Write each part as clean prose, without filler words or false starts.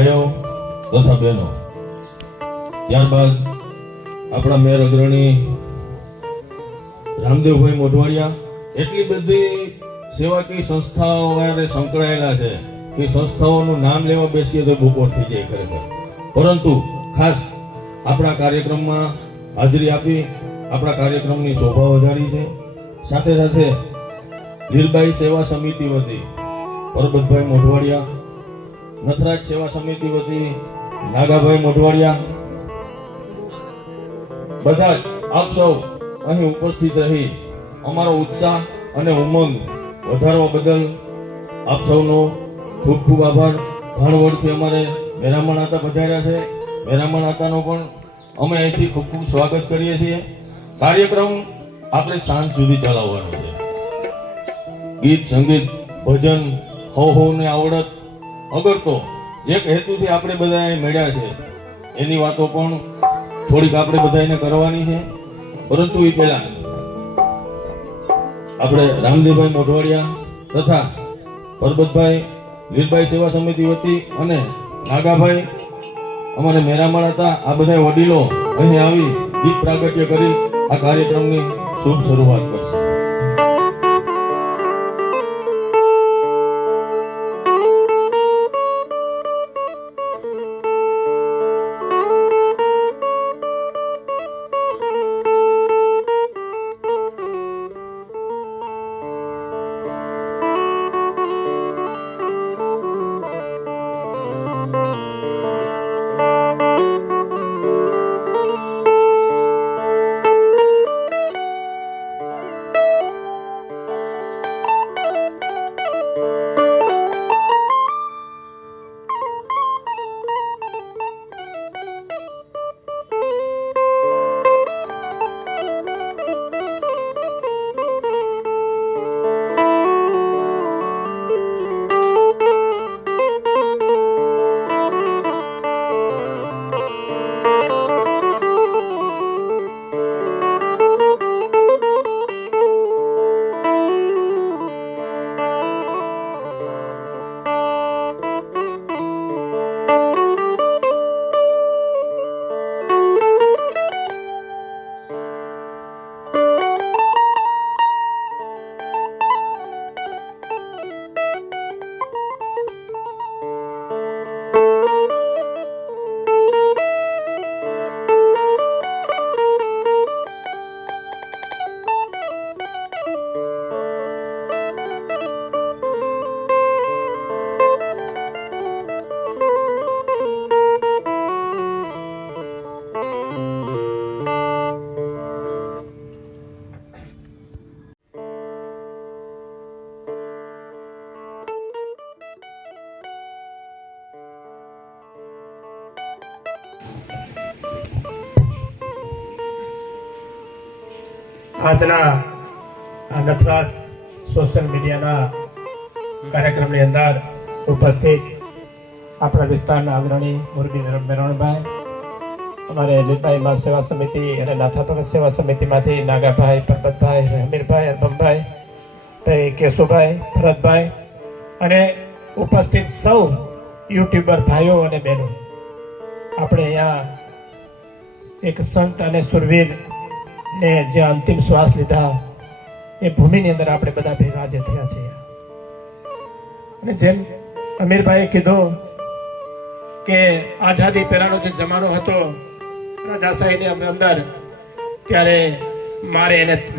ભાઈઓ તથા બહેનો, ત્યારબાદ આપણા મેયર અગ્રણી રામદેવભાઈ મોઢવાડિયા એટલી બધી સેવાકીય સંસ્થાઓ સાથે સંકળાયેલા છે કે સંસ્થાઓનું નામ લેવા બેસીએ તો બપોર થઈ જાય ખરેખર. પરંતુ ખાસ આપણા કાર્યક્રમમાં હાજરી આપી આપણા કાર્યક્રમની શોભા વધારી છે. સાથે સાથે લીલબાઈ સેવા સમિતિ વતી પરબતભાઈ મોઢવાડિયા, નથરાજ સેવા સમિતિ વતી નાગાભાઈ મોઢવાડિયા, બધા જ આપ સૌ અહીં ઉપસ્થિત રહી અમારો ઉત્સાહ અને ઉમંગ વધારવા બદલ આપ સૌનો ખૂબ ખૂબ આભાર. ભાણવડથી અમારે મેરામણ આતા પધાર્યા છે. મેરામણ આતાનો પણ અમે અહીંથી ખૂબ ખૂબ સ્વાગત કરીએ છીએ. કાર્યક્રમ આપણે સાંજ સુધી ચલાવવાનો છે. ગીત, સંગીત, ભજન, હોને આવડત અગર તો જે હેતુથી આપણે બધા અહીં મળ્યા છે એની વાતો પણ થોડીક આપણે બધાને કરવાની છે. પરંતુ એ પહેલા આપણે રામદેવભાઈ મોઢવાડિયા તથા પરબતભાઈ લીલબાઈ સેવા સમિતિ વતી અને નાગાભાઈ અમારે મેરામણ હતા, આ બધા વડીલો અહીં આવી દીપ પ્રાગટ્ય કરી આ કાર્યક્રમની શુભ શરૂઆત કરશે. આજના આ નથરાજ સોશિયલ મીડિયાના કાર્યક્રમની અંદર ઉપસ્થિત આપણા વિસ્તારના અગ્રણી મોરબી મેરણભાઈ, અમારે લીલબાઈ મા સેવા સમિતિ અને નાથા ભગત સેવા સમિતિમાંથી નાગાભાઈ, પરબતભાઈ, હમીરભાઈ, અરબમભાઈ, ભાઈ કેશુભાઈ, ભરતભાઈ અને ઉપસ્થિત સૌ યુટ્યુબર ભાઈઓ અને બહેનો, આપણે અહીંયા એક સંત અને સુરવીર ને જે અંતિમ શ્વાસ લીધા એ ભૂમિની અંદર આપણે બધા ભેગા જે થયા છીએ. અને જેમ અમીરભાઈએ કીધું કે આઝાદી પહેલાનો જે જમાનો હતો રાજાશાહીની અંદર, ત્યારે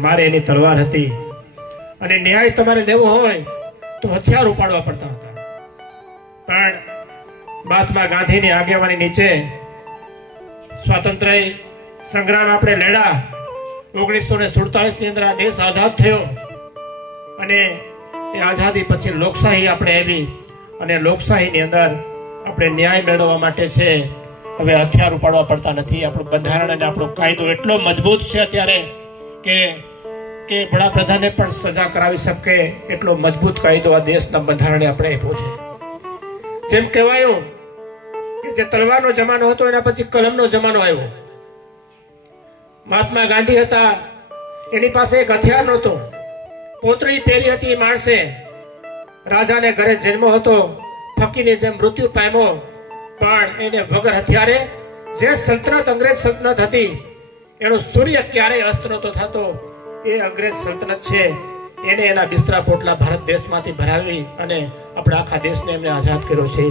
મારે એની તલવાર હતી અને ન્યાય તમારે લેવો હોય તો હથિયાર ઉપાડવા પડતા હતા. પણ મહાત્મા ગાંધીની આગેવાની નીચે સ્વાતંત્ર્ય સંગ્રામ આપણે લડ્યા. 1947 ની અંદર આ દેશ આઝાદ થયો અને એ આઝાદી પછી લોકશાહી આપણે આવી અને લોકશાહીની અંદર આપણે ન્યાય મેળવવા માટે છે હવે હથિયાર ઉપાડવા પડતા નથી. આપણું બંધારણ અને આપણો કાયદો એટલો મજબૂત છે અત્યારે કે વડાપ્રધાને પણ સજા કરાવી શકે એટલો મજબૂત કાયદો આ દેશના બંધારણે આપણે આપ્યો છે. જેમ કહેવાયું કે જે તલવારનો જમાનો હતો એના પછી કલમનો જમાનો આવ્યો. મહાત્મા ગાંધી હતા, એની પાસે એક હથિયાર નહોતો, પોતળી પહેરી હતી માણસે, રાજાને ઘરે જન્મ હતો, ફકીરની જેમ મૃત્યુ પામ્યો, પણ એને વગર હથિયારે જે સલ્તનત અંગ્રેજ સલ્તનત હતી એનો સૂર્ય ક્યારેય અસ્ત નહોતો થતો. એ અંગ્રેજ સલ્તનત છે એને એના બિસ્તરા પોટલા ભારત દેશમાંથી ભરાવી અને આપણા આખા દેશને એમને આઝાદ કર્યો છે.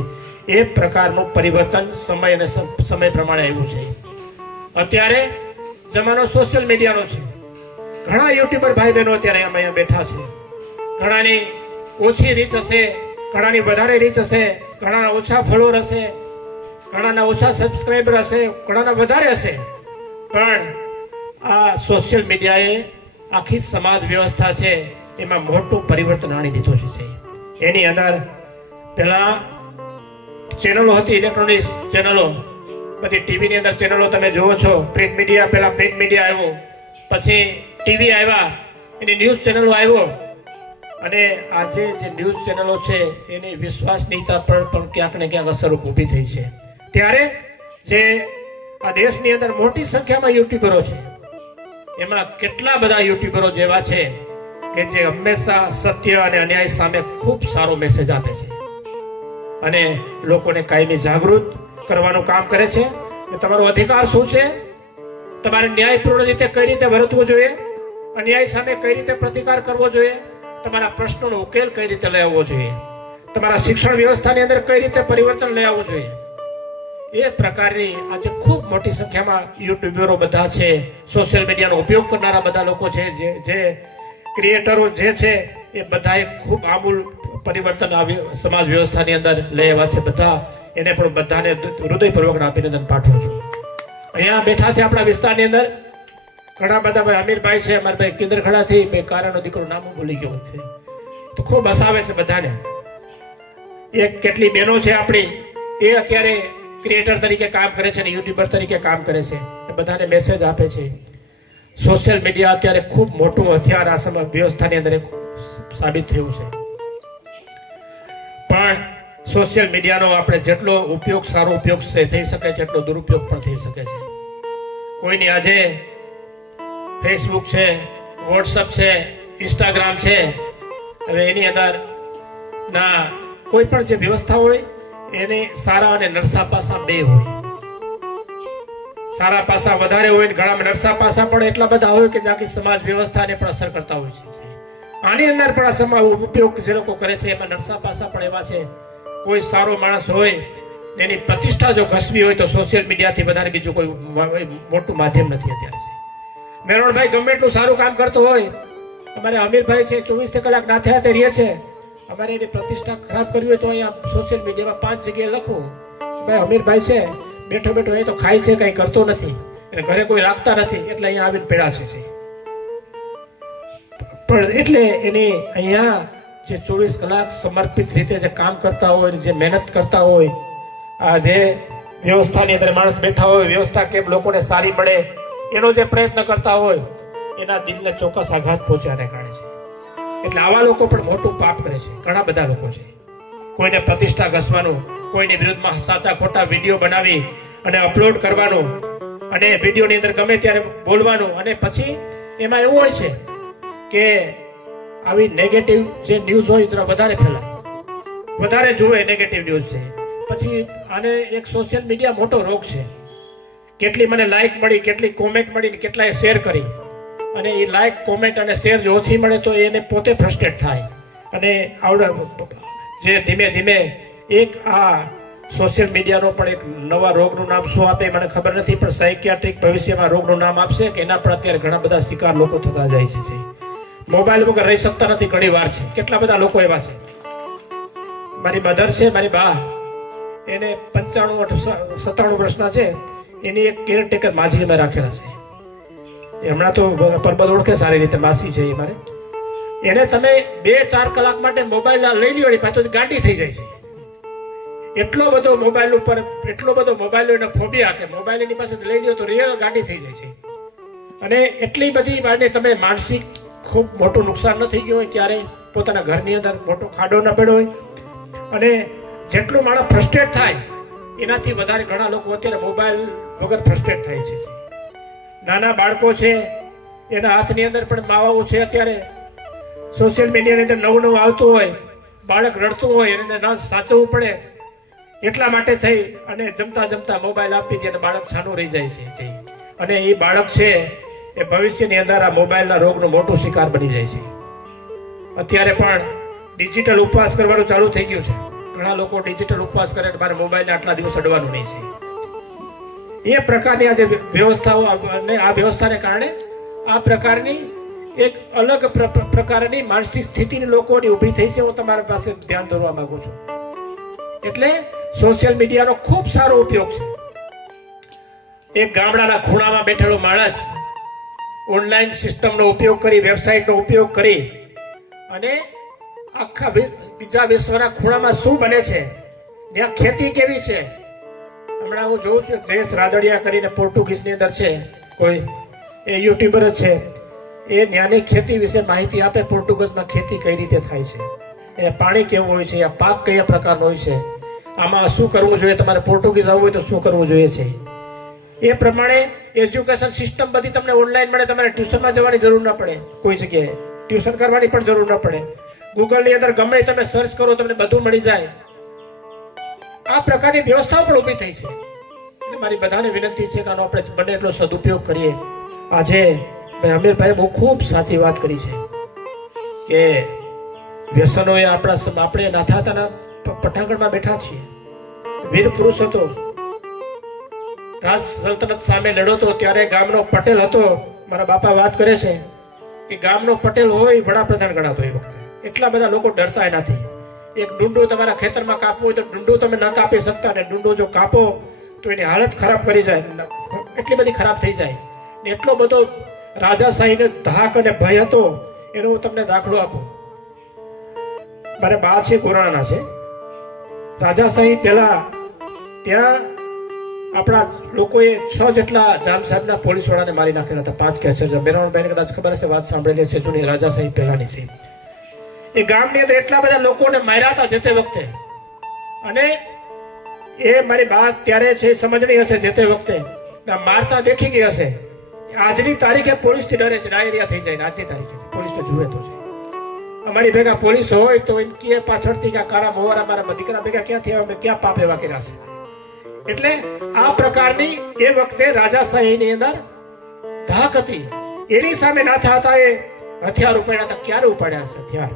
એ પ્રકારનું પરિવર્તન સમય અને સમય પ્રમાણે આવ્યું છે. અત્યારે જમાનો સોશિયલ મીડિયાનો છે. ઘણા યુટ્યુબર ભાઈ બહેનો અત્યારે અહીંયા બેઠા છે. ઘણાની ઓછી રીચ હશે, ઘણાની વધારે રીચ હશે, ઘણાના ઓછા ફોલોઅર હશે, ઘણાના ઓછા સબસ્ક્રાઈબર હશે, ઘણાના વધારે હશે. પણ આ સોશિયલ મીડિયાએ આખી સમાજ વ્યવસ્થા છે એમાં મોટું પરિવર્તન આણી દીધું છે. એની અંદર પહેલા ચેનલો હતી, ઇલેક્ટ્રોનિક ચેનલો, બધી ટીવીની અંદર ચેનલો તમે જુઓ છો. પ્રિન્ટ મીડિયા, પહેલા પ્રિન્ટ મીડિયા આવ્યો, પછી ટીવી આવ્યા, એની ન્યૂઝ ચેનલો આવ્યો. અને આજે જે ન્યૂઝ ચેનલો છે એની વિશ્વાસનીયતા પર પણ ક્યાંક ને ક્યાંક અસર ઊભી થઈ છે. ત્યારે જે આ દેશની અંદર મોટી સંખ્યામાં યુટ્યુબરો છે, એમાં કેટલા બધા યુટ્યુબરો જેવા છે કે જે હંમેશા સત્ય અને અન્યાય સામે ખૂબ સારો મેસેજ આપે છે અને લોકોને કાયમી જાગૃત કરવાનું કામ કરે છે. તમારો અધિકાર શું છે, તમારે ન્યાયપૂર્ણ રીતે કઈ રીતે વર્તવું જોઈએ, અન્યાય સામે કઈ રીતે પ્રતિકાર કરવો જોઈએ, તમારા પ્રશ્નોનો ઉકેલ કઈ રીતે લઈ આવવો જોઈએ, તમારા શિક્ષણ વ્યવસ્થાની અંદર કઈ રીતે પરિવર્તન લઈ આવવું જોઈએ. એ પ્રકારની આજે ખૂબ મોટી સંખ્યામાં યુટ્યુબરો બધા છે, સોશિયલ મીડિયાનો ઉપયોગ કરનારા બધા લોકો છે, જે ક્રિએટરો જે છે એ બધાએ ખૂબ આમૂલ પરિવર્તન સમાજ વ્યવસ્થાની અંદર લઈ આવ્યા છે. બધા એને પણ બધાને હૃદયપૂર્વક અભિનંદન પાઠવું છું. અહીંયા બેઠા છે આપણા વિસ્તારની અંદર ઘણા બધા ભાઈ અમીરભાઈ છે, અમારા ભાઈ કિંદરખડાથી, ભાઈ કારાનો દીકરો નામ ભૂલી ગયો છે, તો ખૂબ હસાવે છે બધાને. એક કેટલી બહેનો છે આપણી, એ અત્યારે ક્રિએટર તરીકે કામ કરે છે અને યુટ્યુબર તરીકે કામ કરે છે, એ બધાને મેસેજ આપે છે. સોશિયલ મીડિયા અત્યારે ખૂબ મોટું હથિયાર આ સમાજ વ્યવસ્થાની અંદર સાબિત થયું છે. પણ સોશિયલ મીડિયાનો આપણે જેટલો ઉપયોગ, સારો ઉપયોગ થઈ શકે છે એટલો દુરુપયોગ પણ થઈ શકે છે. કોઈની આજે ફેસબુક છે, વોટ્સઅપ છે, ઇન્સ્ટાગ્રામ છે, હવે એની અંદર ના કોઈ પણ જે વ્યવસ્થા હોય એને સારા અને નરસા પાસા બે હોય. સારા પાસા વધારે હોય ને ઘણા નરસા પાસા પણ એટલા બધા હોય કે જાકી સમાજ વ્યવસ્થાને પણ અસર કરતા હોય છે. આની અંદર પણ આ સમાજ ઉપયોગ જે લોકો કરે છે એમાં નરસા પાસા પણ એવા છે. કોઈ સારો માણસ હોય એની પ્રતિષ્ઠા જો ઘસવી હોય તો સોશિયલ મીડિયાથી વધારે બીજું કોઈ મોટું માધ્યમ નથી અત્યારે છે. મેરોણભાઈ ગમે એટલું સારું કામ કરતો હોય, અમારે અમીરભાઈ છે 24 કલાક નાથે હાથે રહે છે, અમારે એની પ્રતિષ્ઠા ખરાબ કરવી હોય તો અહીંયા સોશિયલ મીડિયામાં 5 જગ્યાએ લખું ભાઈ અમીરભાઈ છે બેઠો બેઠો અહીં તો ખાય છે, કંઈ કરતો નથી, અને ઘરે કોઈ રાખતા નથી, એટલે અહીંયા આવીને પેડાશે છે. પણ એટલે એની અહીંયા જે 24 કલાક સમર્પિત રીતે જે કામ કરતા હોય, જે મહેનત કરતા હોય, આ જે વ્યવસ્થાની અંદર માણસ બેઠા હોય, વ્યવસ્થા કેમ લોકોને સારી મળે એનો જે પ્રયત્ન કરતા હોય, એના દિલને ચોક્કસ આઘાત પહોંચ્યાને કારણે છે. એટલે આવા લોકો પણ મોટું પાપ કરે છે. ઘણા બધા લોકો છે, કોઈને પ્રતિષ્ઠા ઘસવાનું, કોઈની વિરુદ્ધમાં સાચા ખોટા વિડીયો બનાવી અને અપલોડ કરવાનું, અને વિડીયોની અંદર ગમે ત્યારે બોલવાનું, અને પછી એમાં એવું હોય છે કે આવી નેગેટિવ જે ન્યૂઝ હોય તો વધારે ફેલાય, વધારે જોવે નેગેટિવ ન્યૂઝ છે. પછી આને એક સોશિયલ મીડિયા મોટો રોગ છે. કેટલી મને લાઈક મળી, કેટલી કોમેન્ટ મળી, કેટલાએ શેર કરી, અને એ લાઈક કોમેન્ટ અને શેર જો ઓછી મળે તો એને પોતે ફ્રસ્ટ્રેટ થાય, અને આવડે જે ધીમે ધીમે એક આ સોશિયલ મીડિયાનો પણ એક નવા રોગનું નામ શું આપે મને ખબર નથી, પણ સાયકિયાટ્રિક ભવિષ્યમાં રોગનું નામ આપશે કે એના પર અત્યારે ઘણા બધા શિકાર લોકો થતા જાય છે. મોબાઈલ વગર રહી શકતા નથી ઘણી વાર છે, કેટલા બધા લોકો એવા છે. મારી મધર છે, મારી બા, એને 95-97 વર્ષના છે, એની એક કેરટેકર માજી મેં રાખેલા છે. હમણાં તો પરબત ઓળખે સારી રીતે, માસી છે એ મારે. એને તમે 2-4 કલાક માટે મોબાઈલ લઈ લ્યો પાછો ગાંડી થઈ જાય છે. એટલો બધો મોબાઈલ ઉપર, એટલો બધો મોબાઈલ એને ફોબિયા કે મોબાઈલ એની પાસે લઈ લ્યો તો રિયલ ગાંડી થઈ જાય છે. અને એટલી બધી વાડે તમે માનસિક ખૂબ મોટું નુકસાન ન થઈ ગયું હોય ક્યારેય, પોતાના ઘરની અંદર મોટો ખાડો ન પડ્યો હોય, અને જેટલું માણસ ફ્રસ્ટ્રેટ થાય એનાથી વધારે ઘણા લોકો અત્યારે મોબાઈલ વગર ફ્રસ્ટ્રેટ થાય છે. નાના બાળકો છે એના હાથની અંદર પણ માવાઓ છે. અત્યારે સોશિયલ મીડિયાની અંદર નવું આવતું હોય, બાળક રડતું હોય, એને ન સાચવવું પડે એટલા માટે થઈ અને જમતા જમતા મોબાઈલ આપી દે અને બાળક છાનું રહી જાય છે અને એ બાળક છે એ ભવિષ્યની અંદર આ મોબાઈલના રોગનો મોટો શિકાર બની જાય છે. અત્યારે પણ ડિજિટલ ઉપવાસ કરવાનું ચાલુ થઈ ગયું છે. ઘણા લોકો ડિજિટલ ઉપવાસ કરે મારે મોબાઈલને આટલા દિવસ અડવાનું નહીં છે. એ પ્રકારની આ જે વ્યવસ્થાઓ અને આ વ્યવસ્થાને કારણે આ પ્રકારની એક અલગ પ્રકારની માનસિક સ્થિતિની લોકોની ઊભી થઈ છે. હું તમારા પાસે ધ્યાન દોરવા માંગુ છું. એટલે સોશિયલ મીડિયાનો ખૂબ સારો ઉપયોગ છે. એક ગામડાના ખૂણામાં બેઠેલો માણસ ઓનલાઈન સિસ્ટમનો ઉપયોગ કરી, વેબસાઇટનો ઉપયોગ કરી અને આખા બીજા વિશ્વના ખૂણામાં શું બને છે, ત્યાં ખેતી કેવી છે. હમણાં હું જોઉં છું જયેશ રાદડિયા કરીને પોર્ટુગીઝની અંદર છે, કોઈ એ યુટ્યુબર જ છે. એ ત્યાંની ખેતી વિશે માહિતી આપે. પોર્ટુગીઝમાં ખેતી કઈ રીતે થાય છે, એ પાણી કેવું હોય છે, આ પાક કયા પ્રકારનો હોય છે, આમાં શું કરવું જોઈએ, તમારે પોર્ટુગીઝ આવવું હોય તો શું કરવું જોઈએ છે. એ પ્રમાણે એજ્યુકેશન સિસ્ટમ બધી તમને ઓનલાઈન મળે. તમારે ટ્યુશનમાં જવાની જરૂર ન પડે, કોઈ જગ્યાએ ટ્યુશન કરવાની પણ જરૂર ન પડે. ગૂગલની અંદર ગમે તમે સર્ચ કરો તમને બધું મળી જાય. આ પ્રકારની વ્યવસ્થાઓ પણ ઊભી થઈ છે. એટલે મારી બધાને વિનંતી છે કે આનો આપણે બને એટલો સદુપયોગ કરીએ. આજે અમીરભાઈ બહુ ખૂબ સાચી વાત કરી છે કે વ્યસનોએ આપણે નાથાતાના પટાંગણમાં બેઠા છીએ. વીર પુરુષ હતો, રાજ સલ્તનત સામે લડ્યો હતો, ત્યારે ગામનો પટેલ હતો. મારા બાપા વાત કરે છે કે ગામનો પટેલ હોય વડાપ્રધાન ગણાતો એ વખતે. એટલા બધા લોકો ડરતા નથી. એક ડુંડું તમારા ખેતરમાં કાપવું હોય તો ડુંડું તમે ન કાપી શકતા, ને ડુંડું જો કાપો તો એની હાલત ખરાબ કરી જાય, એટલી બધી ખરાબ થઈ જાય. ને એટલો બધો રાજાશાહીનો ધાક અને ભય હતો. એનો હું તમને દાખલો આપું. મારે બા છે, કોરાણા છે. રાજાશાહી પહેલા ત્યાં આપણા લોકોએ 6 જેટલા જામ સાહેબના પોલીસ વાળાને મારી નાખેલા હતા. 5 કે 6. મેરાણભાઈને કદાચ ખબર હશે, વાત સાંભળેલી છે, જૂની રાજાશાહી પહેલાની છે. એ ગામની અંદર એટલા બધા લોકોને માર્યા હતા જે તે વખતે. અને એ મારી બા ત્યારે છે સમજણી હશે જે તે વખતે મારતા દેખી ગઈ હશે. આજની તારીખે પોલીસથી ડરે છે, ડાયરિયા થઈ જાય. આજની તારીખે પોલીસ તો જુએ તો છે. અમારી ભેગા પોલીસ હોય તો એમ કે પાછળથી કે કારા મોવારા મારા દીકરા ભેગા ક્યાંથી આવે, ક્યાં પાપ એવા કર્યા છે. એટલે આ પ્રકારની એ વખતે રાજાશાહીની અંદર ધાક હતી. એની સામે નાથા હતા એ હથિયાર ઉપાડ્યા હતા. ક્યારે ઉપાડ્યા છે હથિયાર?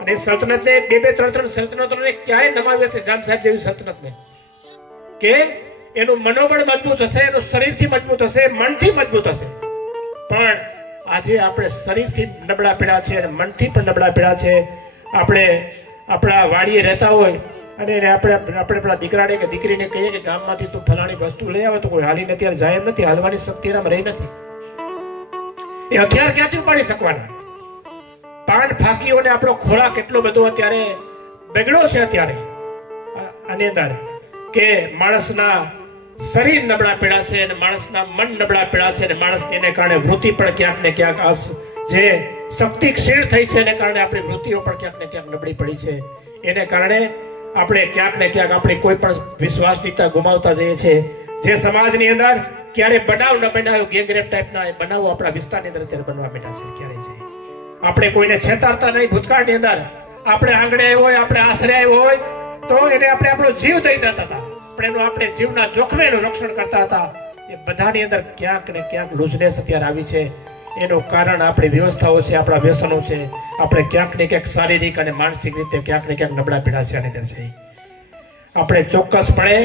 અને સલ્તનતને 2-3 સલ્તનતોને ક્યારે નમાવી હશે જામ સાહેબ જેવી સલ્તનતને, કે એનું મનોબળ મજબૂત હશે, એનું શરીરથી મજબૂત હશે, મનથી મજબૂત હશે. પણ આજે આપણે શરીરથી નબળા પડ્યા છે અને મનથી પણ નબળા પડ્યા છે. આપણે આપણા વાડીએ રહેતા હોય અને આપણે આપણા દીકરાને કે દીકરીને કહીએ કે ગામમાંથી તું ફલાણી વસ્તુ લઈ આવે તો કોઈ હાલી નથી, જાય એમ નથી, હાલવાની શક્તિ એનામાં રહી નથી. એ હથિયાર ક્યાંથી ઉપાડી શકવાના? પાન ફાકીઓને આપણો ખોરાક કેટલો બધો અત્યારે બગડ્યો છે. અત્યારે આની અંદર કે માણસના શરીર નબળા પડ્યા છે અને માણસના મન નબળા પડ્યા છે અને માણસને એને કારણે વૃત્તિ પણ ક્યાંક ને ક્યાંક જે શક્તિ ક્ષીણ થઈ છે એને કારણે આપણી વૃત્તિઓ પણ ક્યાંક ને ક્યાંક નબળી પડી છે. એને કારણે આપણે ક્યાંક ને ક્યાંક આપણી કોઈ પણ વિશ્વાસનીયતા ગુમાવતા જઈએ છીએ. જે સમાજની અંદર ક્યારે બનાવ ન બનાવ્યો, ગેંગરેપ ટાઈપના એ બનાવો આપણા વિસ્તારની અંદર અત્યારે બનવા બેઠા છે. ક્યારે છે આપણે કોઈને છેતારતા નહીં. ભૂતકાળની અંદર આપણે આંગણે આવ્યો હોય, આપણે આશરે આવ્યો હોય તો એને આપણે આપણો જીવ દઈ દેતા હતા. આપણે જીવના જોખમે એનું રક્ષણ કરતા હતા. એ બધાની અંદર ક્યાંક ને ક્યાંક લૂઝનેસ અત્યારે આવી છે. એનું કારણ આપણી વ્યવસ્થાઓ છે, આપણા વ્યસનો છે. આપણે ક્યાંક ને ક્યાંક શારીરિક અને માનસિક રીતે ક્યાંક ને ક્યાંક નબળા પીડા છે આની અંદર છે. આપણે ચોક્કસપણે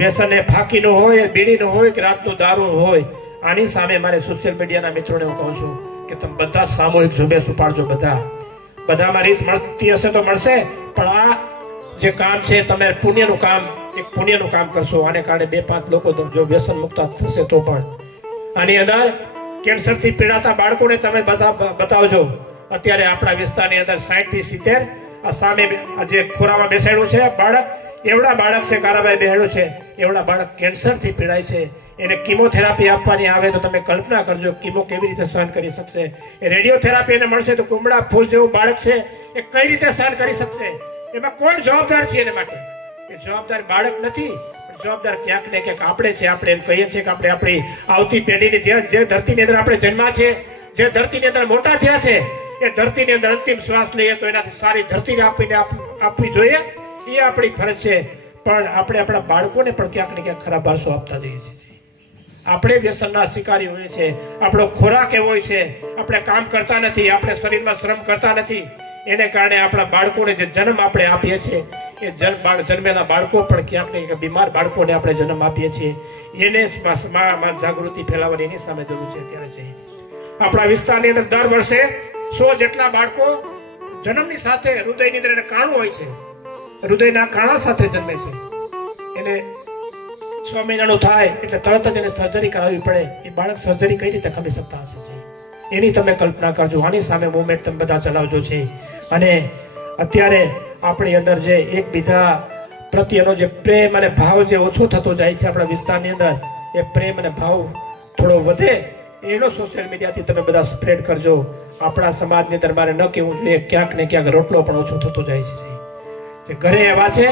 વ્યસન એ ફાકીનો હોય, બીડીનો હોય કે રાતનું દારૂ હોય, આની સામે મારે સોશિયલ મીડિયાના મિત્રોને હું કહું છું કે તમે બધા સામૂહિક ઝુંબેશ ઉપાડજો. બધામાં રીત મળતી હશે તો મળશે, પણ આ જે કામ છે તમે પુણ્યનું કામ કરશો. આને કારણે 2-5 લોકો જો વ્યસન મુક્ત થશે તો પણ આની અંદર કેન્સરથી પીડાતા બાળકોને તમે બતાવજો. અત્યારે આપણા વિસ્તારની અંદર 60 થી 70 આ સામે જે ખોરામાં બેસાડ્યું છે બાળક, એવડા બાળક છે, કારાભાઈ બેહાડ્યું છે, એવડા બાળક કેન્સરથી પીડાય છે. એને કિમોથેરાપી આપવાની આવે તો તમે કલ્પના કરજો કિમો કેવી રીતે સહન કરી શકશે. એ રેડિયોથેરાપી એને મળશે તો કુમળા ફૂલ જેવું બાળક છે એ કઈ રીતે સહન કરી શકશે? એમાં કોણ જવાબદાર છે એને માટે? એ જવાબદાર બાળક નથી, પણ જવાબદાર ક્યાંક ને ક્યાંક આપણે છે. આપણે એમ કહીએ છીએ કે આપણે આપણી આવતી પેઢીને જે ધરતીની અંદર આપણે જન્મા છે, જે ધરતીની અંદર મોટા થયા છે, એ ધરતીની અંદર અંતિમ શ્વાસ લઈએ તો એનાથી સારી ધરતીને આપવી જોઈએ. એ આપણી ફરજ છે. પણ આપણે આપણા બાળકોને પણ ક્યાંક ને ક્યાંક ખરાબ વારસો આપતા જઈએ છીએ. આપણે વ્યસનના શિકારી હોઈએ છીએ. આપણો ખોરાક એવો હોય છે, આપણે કામ કરતા નથી, આપણે શરીરમાં શ્રમ કરતા નથી. એને કારણે આપણા બાળકોને જે જન્મ આપણે આપીએ છીએ એ જન્મેલા બાળકો પણ ક્યાંક ને ક્યાંક બીમાર બાળકોને આપણે જન્મ આપીએ છીએ. એને સમાજમાં જાગૃતિ ફેલાવવાની એની સામે જરૂર છે. અત્યારે છે આપણા વિસ્તારની અંદર દર વર્ષે 100 જેટલા બાળકો જન્મની સાથે હૃદયની અંદર કાણું હોય છે, હૃદયના કાણા સાથે જન્મે છે. એને 6 મહિનાનું થાય એટલે તરત જ એને સર્જરી કરાવવી પડે. એ બાળક સર્જરી કઈ રીતે કરી શકતા હશે? એની તમે કલ્પના કરજો. આની સામે મુવમેન્ટ તમે બધા ચલાવજો છે. અને અત્યારે આપણી અંદર જે એકબીજા પ્રત્યેનો જે પ્રેમ અને ભાવ જે ઓછો થતો જાય છે આપણા વિસ્તારની અંદર, એ પ્રેમ અને ભાવ થોડો વધે એનો સોશિયલ મીડિયાથી તમે બધા સ્પ્રેડ કરજો. આપણા સમાજની અંદર મારે ન કહેવું જોઈએ, ક્યાંક ને ક્યાંક રોટલો પણ ઓછો થતો જાય છે. જે ઘરે એવા છે,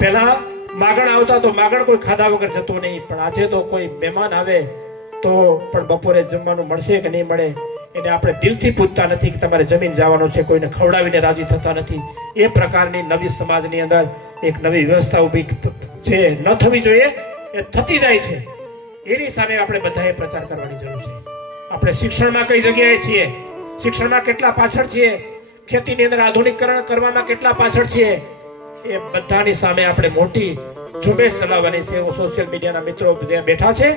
પહેલા માગણ આવતા તો માગણ કોઈ ખાધા વગર જતો નહીં, પણ આજે તો કોઈ મહેમાન આવે તો પણ બપોરે જમવાનું મળશે કે નહીં મળે એને આપણે દિલથી પૂછતા નથી કે તમારે જમીન જવાનું છે. કોઈને ખવડાવીને રાજી થતા નથી. એ પ્રકારની નવી સમાજની અંદર એક નવી વ્યવસ્થા ઊભી છે, ન થવી જોઈએ, એ થતી જાય છે. એની સામે આપણે બધાએ પ્રચાર કરવાની જરૂર છે. આપણે શિક્ષણમાં કઈ જગ્યાએ છીએ, શિક્ષણમાં કેટલા પાછળ છીએ, ખેતીની અંદર આધુનિકરણ કરવામાં કેટલા પાછળ છીએ, એ બધાની સામે આપણે મોટી ઝુંબેશ ચલાવવાની છે. હું સોશિયલ મીડિયાના મિત્રો જે બેઠા છે,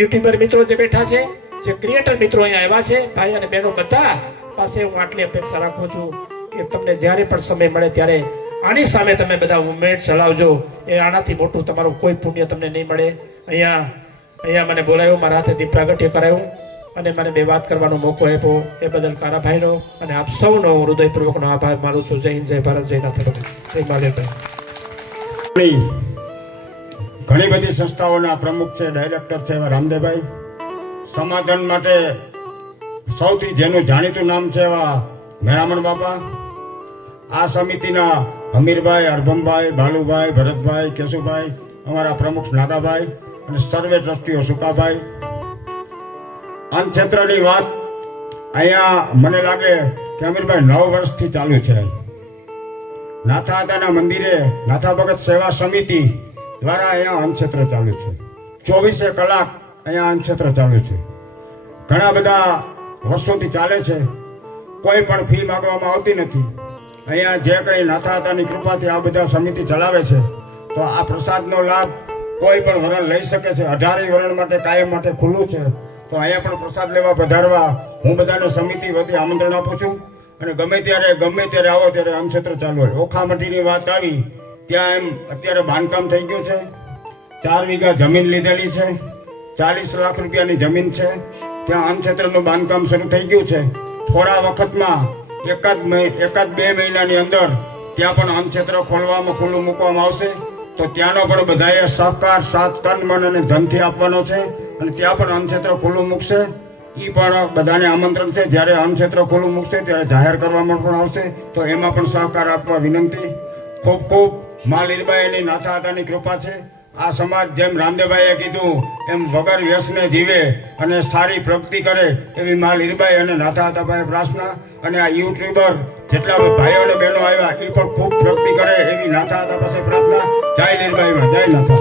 યુટ્યુબર મિત્રો જે બેઠા છે, જે ક્રિએટર મિત્રો અહીંયા આવ્યા છે, ભાઈ અને બહેનો બધા પાસે હું આટલી અપેક્ષા રાખું છું કે તમને જ્યારે પણ સમય મળે ત્યારે આની સામે તમે બધા મુવમેન્ટ ચલાવજો. એ આનાથી મોટું તમારું કોઈ પુણ્ય તમને નહીં મળે. અહીંયા મને બોલાયો, મારા હાથે દીપ પ્રાગટ્ય કરાયું અને મને બે વાત કરવાનો મોકો આપ્યો. એ બદલ કારાભાઈનો અને આપ સૌનો હૃદયપૂર્વકનો આભાર માનું છું. જય હિન્દ, જય ભારત, જય નાથ, જય મહાદેવભાઈ. ઘણી બધી સંસ્થાઓના પ્રમુખ છે, ડાયરેક્ટર છે એવા રામદેવભાઈ. સમાધાન માટે સૌથી જેનું જાણીતું નામ છે એવા મેરામણ બાપા. આ સમિતિના હમીરભાઈ, અરભમભાઈ, ભાલુભાઈ, ભરતભાઈ, કેશુભાઈ, અમારા પ્રમુખ નાગાભાઈ અને સર્વે ટ્રસ્ટીઓ સુકાભાઈ. અન્નક્ષેત્રની વાત અહીંયા મને લાગે કે અમીરભાઈ 9 વર્ષથી ચાલુ છે. નાથાદાના મંદિરે નાથા ભગત સેવા સમિતિ દ્વારા અહીંયા અન્નક્ષેત્ર ચાલુ છે. 24 કલાક અહીંયા અન્નક્ષેત્ર ચાલુ છે. ઘણા બધા વર્ષોથી ચાલે છે. કોઈ પણ ફી માંગવામાં આવતી નથી. અહીંયા જે કંઈ નાથાદાની કૃપાથી આ બધા સમિતિ ચલાવે છે, તો આ પ્રસાદનો લાભ કોઈ પણ વરણ લઈ શકે છે. 18 વરણ માટે કાયમ માટે ખુલ્લું છે. તો અહીંયા પણ પ્રસાદ લેવા પધારવા હું બધાને સમિતિ વતી આમંત્રણ આપું છું. અને ગમે ત્યારે આવો ત્યારે અન્નક્ષેત્ર ચાલુ હોય. ઓખામઠીની વાત આવી ત્યાં એમ અત્યારે બાંધકામ થઈ ગયું છે. 4 વીઘા જમીન લીધેલી છે, 40 લાખ રૂપિયાની જમીન છે. ત્યાં અન્નક્ષેત્રનું બાંધકામ શરૂ થઈ ગયું છે. થોડા વખતમાં એકાદ બે મહિનાની અંદર ત્યાં પણ અન્નક્ષેત્ર ખુલ્લું મૂકવામાં આવશે. તો ત્યાંનો પણ બધાએ સહકાર 7 તન મન અને ધનથી આપવાનો છે. અને ત્યાં પણ અન્નક્ષેત્ર ખુલ્લું મૂકશે. એ પણ બધાને આમંત્રણ છે. જ્યારે અન્નક્ષેત્ર ખુલ્લું મૂકશે ત્યારે જાહેર કરવામાં પણ આવશે. તો એમાં પણ સહકાર આપવા વિનંતી. ખૂબ ખૂબ મા લીરબાઈની નાથાદાની કૃપા છે. આ સમાજ જેમ રામદેવભાઈએ કીધું એમ વગર વ્યસને જીવે અને સારી પ્રગતિ કરે એવી મા લીરબાઈ અને નાથાદાભાઈ પ્રાર્થના. અને આ યુટ્યુબર જેટલા ભાઈઓ અને બહેનો આવ્યા એ પણ ખૂબ પ્રગતિ કરે એવી નાથાદા પાસે પ્રાર્થના. જય લીરબાઈમાં, જય નાથા.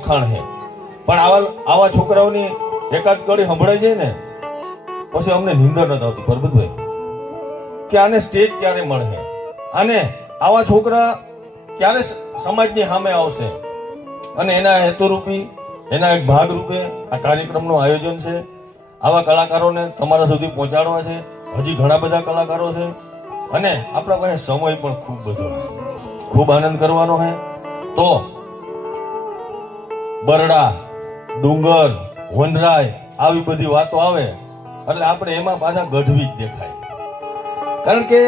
વખાણ છે. પણ આવા છોકરાઓની એકાદ કડી સંભળાઈ જાય ને પછી અમને નીંદર નથી આવતી પરબતભાઈ કે આને સ્ટેજ ક્યારે મળે, અને આવા છોકરા ક્યારે સમાજની સામે આવશે. અને એના હેતુરૂપી, એના એક ભાગ રૂપે આ કાર્યક્રમનું આયોજન છે. આવા કલાકારોને તમારા સુધી પહોંચાડવા છે. હજી ઘણા બધા કલાકારો છે અને આપણા પાસે સમય પણ ખૂબ બધો છે, ખૂબ આનંદ કરવાનો છે. તો બરડા, ડુંગર, વનરાય આવી બધી વાતો આવે એટલે આપણે એમાં પાછા ગઢવી જ દેખાય, કારણ કે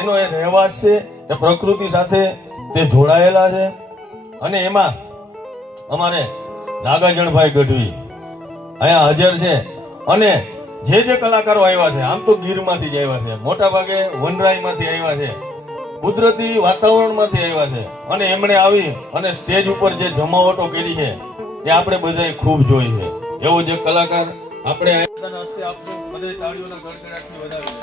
એનો એ રહેવાસ છે, એ પ્રકૃતિ સાથે તે જોડાયેલા છે. અને એમાં અમારે નાગાજણભાઈ ગઢવી અહીંયા હાજર છે. અને જે કલાકારો આવ્યા છે, આમ તો ગીરમાંથી જ આવ્યા છે, મોટા ભાગે વનરાયમાંથી આવ્યા છે, કુદરતી વાતાવરણમાંથી આવ્યા છે. અને એમણે આવી અને સ્ટેજ ઉપર જે જમાવટો કરી છે એ આપણે બધાએ ખૂબ જોઈ છે. એવો જે કલાકાર આપણે આયોજન હસ્તે આપશું, બધા તાળીઓના ગડગડાટથી વધાવી.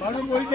મારું બોલી